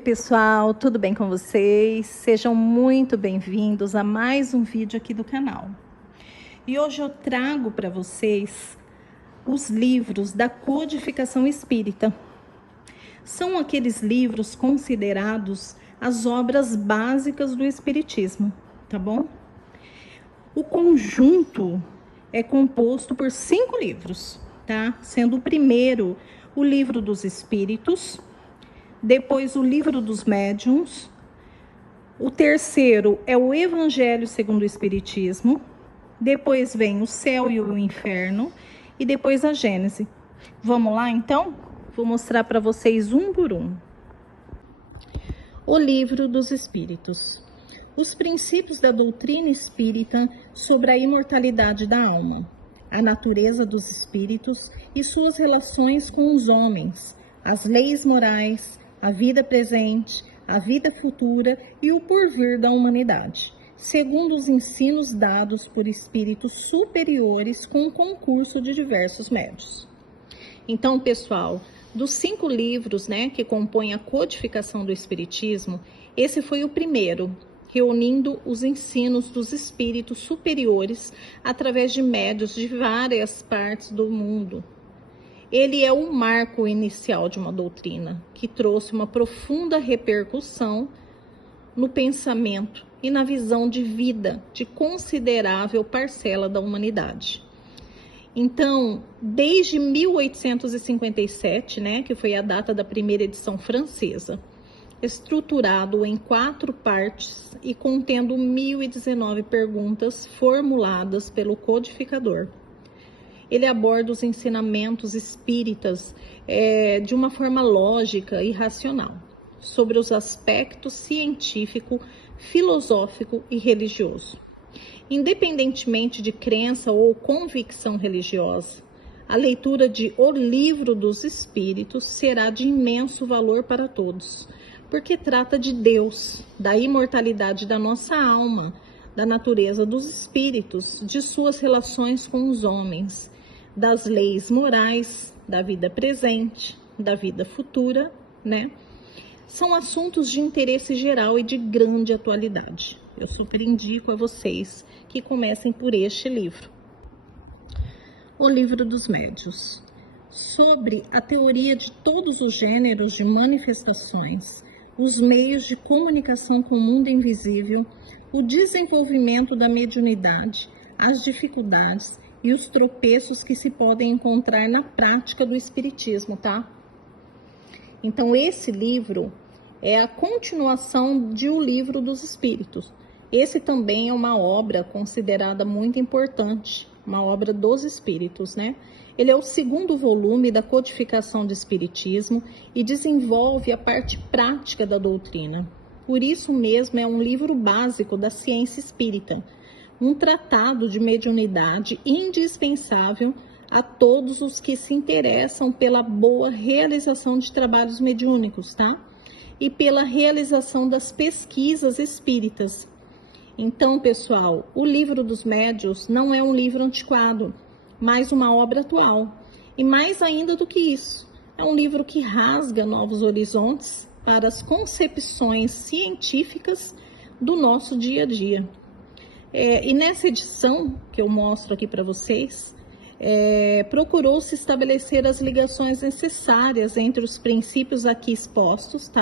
pessoal, tudo bem com vocês? Sejam muito bem-vindos a mais um vídeo aqui do canal. E hoje eu trago para vocês os livros da codificação espírita. São aqueles livros considerados as obras básicas do espiritismo, tá bom? O conjunto é composto por 5 livros, tá? Sendo o primeiro o Livro dos Espíritos, depois o Livro dos Médiuns, o terceiro é o Evangelho segundo o Espiritismo, depois vem o Céu e o Inferno e depois a Gênese. Vamos lá então? Vou mostrar para vocês um por um. O Livro dos Espíritos. Os princípios da doutrina espírita sobre a imortalidade da alma, a natureza dos espíritos e suas relações com os homens, as leis morais, a vida presente, a vida futura e o porvir da humanidade, segundo os ensinos dados por espíritos superiores com o concurso de diversos médios. Então, pessoal, dos 5 livros, que compõem a codificação do espiritismo, esse foi o primeiro, reunindo os ensinos dos espíritos superiores através de médios de várias partes do mundo. Ele é o marco inicial de uma doutrina que trouxe uma profunda repercussão no pensamento e na visão de vida de considerável parcela da humanidade. Então, desde 1857, que foi a data da primeira edição francesa, estruturado em 4 partes e contendo 1019 perguntas formuladas pelo codificador. Ele aborda os ensinamentos espíritas de uma forma lógica e racional, sobre os aspectos científico, filosófico e religioso. Independentemente de crença ou convicção religiosa, a leitura de O Livro dos Espíritos será de imenso valor para todos, porque trata de Deus, da imortalidade da nossa alma, da natureza dos espíritos, de suas relações com os homens, das leis morais, da vida presente, da vida futura, São assuntos de interesse geral e de grande atualidade. Eu super indico a vocês que comecem por este livro. O Livro dos Médiuns. Sobre a teoria de todos os gêneros de manifestações, os meios de comunicação com o mundo invisível, o desenvolvimento da mediunidade, as dificuldades e os tropeços que se podem encontrar na prática do espiritismo, tá? Então, esse livro é a continuação de O Livro dos Espíritos. Esse também é uma obra considerada muito importante, uma obra dos espíritos, Ele é o 2º volume da codificação do espiritismo e desenvolve a parte prática da doutrina. Por isso mesmo é um livro básico da ciência espírita, um tratado de mediunidade indispensável a todos os que se interessam pela boa realização de trabalhos mediúnicos, E pela realização das pesquisas espíritas. Então, pessoal, o Livro dos Médiuns não é um livro antiquado, mas uma obra atual. E mais ainda do que isso, é um livro que rasga novos horizontes para as concepções científicas do nosso dia a dia. E nessa edição que eu mostro aqui para vocês, procurou-se estabelecer as ligações necessárias entre os princípios aqui expostos,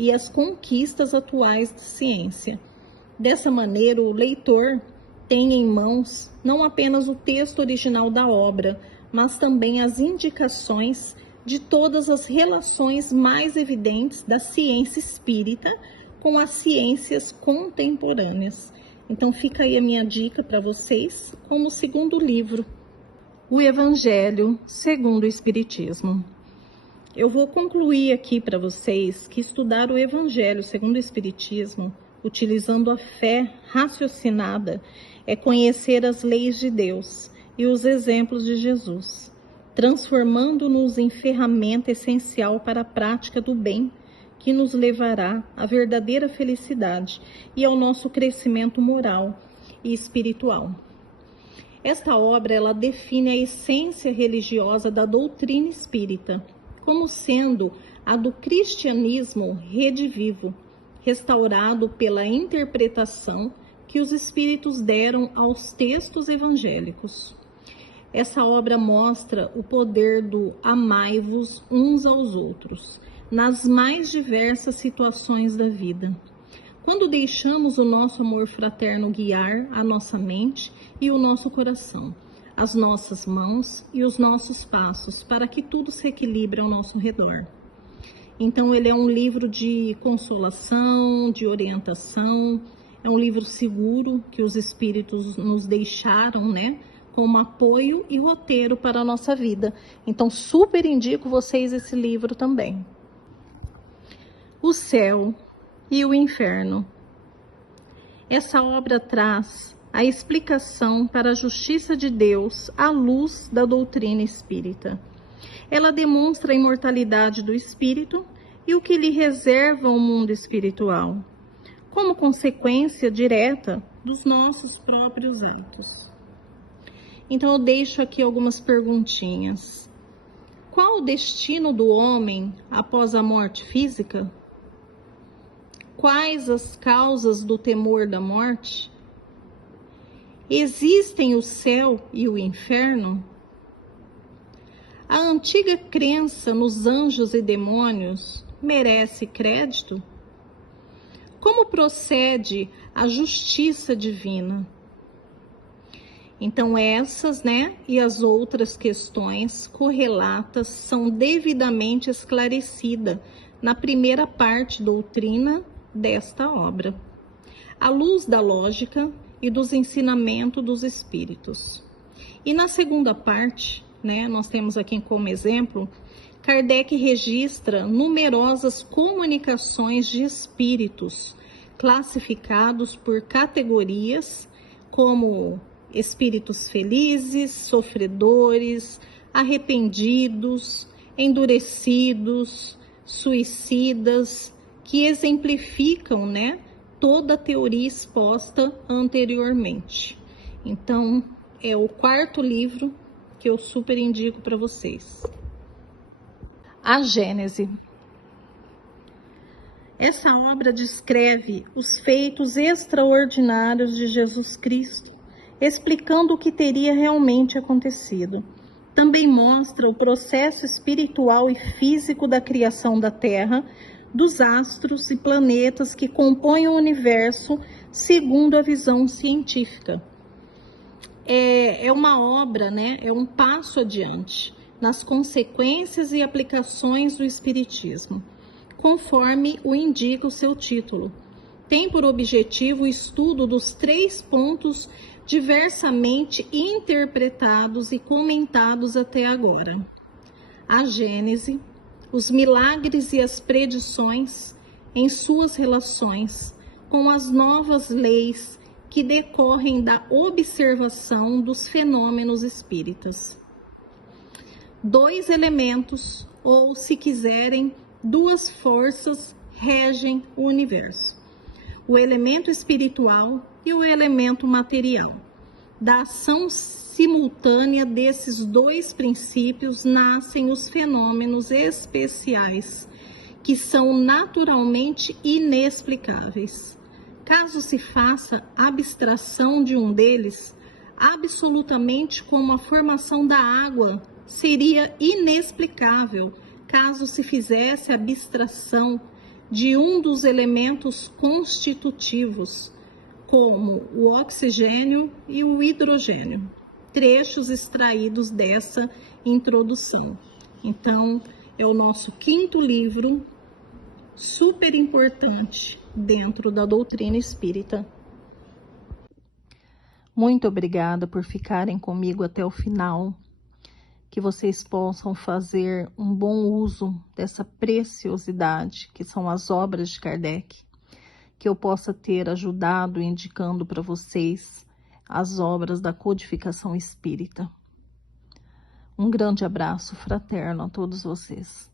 e as conquistas atuais da ciência. Dessa maneira, o leitor tem em mãos não apenas o texto original da obra, mas também as indicações de todas as relações mais evidentes da ciência espírita com as ciências contemporâneas. Então, fica aí a minha dica para vocês como 2º livro, o Evangelho segundo o Espiritismo. Eu vou concluir aqui para vocês que estudar o Evangelho segundo o Espiritismo, utilizando a fé raciocinada, é conhecer as leis de Deus e os exemplos de Jesus, transformando-nos em ferramenta essencial para a prática do bem, que nos levará à verdadeira felicidade e ao nosso crescimento moral e espiritual. Esta obra, ela define a essência religiosa da doutrina espírita, como sendo a do cristianismo redivivo, restaurado pela interpretação que os espíritos deram aos textos evangélicos. Essa obra mostra o poder do amai-vos uns aos outros, nas mais diversas situações da vida. Quando deixamos o nosso amor fraterno guiar a nossa mente e o nosso coração, as nossas mãos e os nossos passos, para que tudo se equilibre ao nosso redor. Então, ele é um livro de consolação, de orientação, é um livro seguro que os espíritos nos deixaram, né, como apoio e roteiro para a nossa vida. Então, super indico vocês esse livro também. O Céu e o Inferno. Essa obra traz a explicação para a justiça de Deus à luz da doutrina espírita. Ela demonstra a imortalidade do espírito e o que lhe reserva o mundo espiritual, como consequência direta dos nossos próprios atos. Então eu deixo aqui algumas perguntinhas. Qual o destino do homem após a morte física? Quais as causas do temor da morte? Existem o céu e o inferno? A antiga crença nos anjos e demônios merece crédito? Como procede a justiça divina? Então essas, e as outras questões correlatas são devidamente esclarecidas na primeira parte doutrina desta obra, à luz da lógica e dos ensinamentos dos espíritos. E na segunda parte, nós temos aqui como exemplo, Kardec registra numerosas comunicações de espíritos, classificados por categorias como espíritos felizes, sofredores, arrependidos, endurecidos, suicidas, que exemplificam, toda a teoria exposta anteriormente. Então, é o quarto livro que eu super indico para vocês. A Gênese. Essa obra descreve os feitos extraordinários de Jesus Cristo, explicando o que teria realmente acontecido. Também mostra o processo espiritual e físico da criação da Terra, dos astros e planetas que compõem o universo segundo a visão científica. É uma obra, é um passo adiante nas consequências e aplicações do Espiritismo, conforme o indica o seu título. Tem por objetivo o estudo dos 3 pontos diversamente interpretados e comentados até agora: a Gênese, os milagres e as predições em suas relações com as novas leis que decorrem da observação dos fenômenos espíritas. 2 elementos, ou se quiserem, 2 forças regem o universo: o elemento espiritual e o elemento material. Da ação simultânea desses 2 princípios nascem os fenômenos especiais, que são naturalmente inexplicáveis. Caso se faça abstração de um deles, absolutamente como a formação da água seria inexplicável caso se fizesse abstração de um dos elementos constitutivos, como o oxigênio e o hidrogênio. Trechos extraídos dessa introdução. Então, é o nosso 5º livro, super importante dentro da doutrina espírita. Muito obrigada por ficarem comigo até o final. Que vocês possam fazer um bom uso dessa preciosidade que são as obras de Kardec. Que eu possa ter ajudado indicando para vocês as obras da codificação espírita. Um grande abraço fraterno a todos vocês.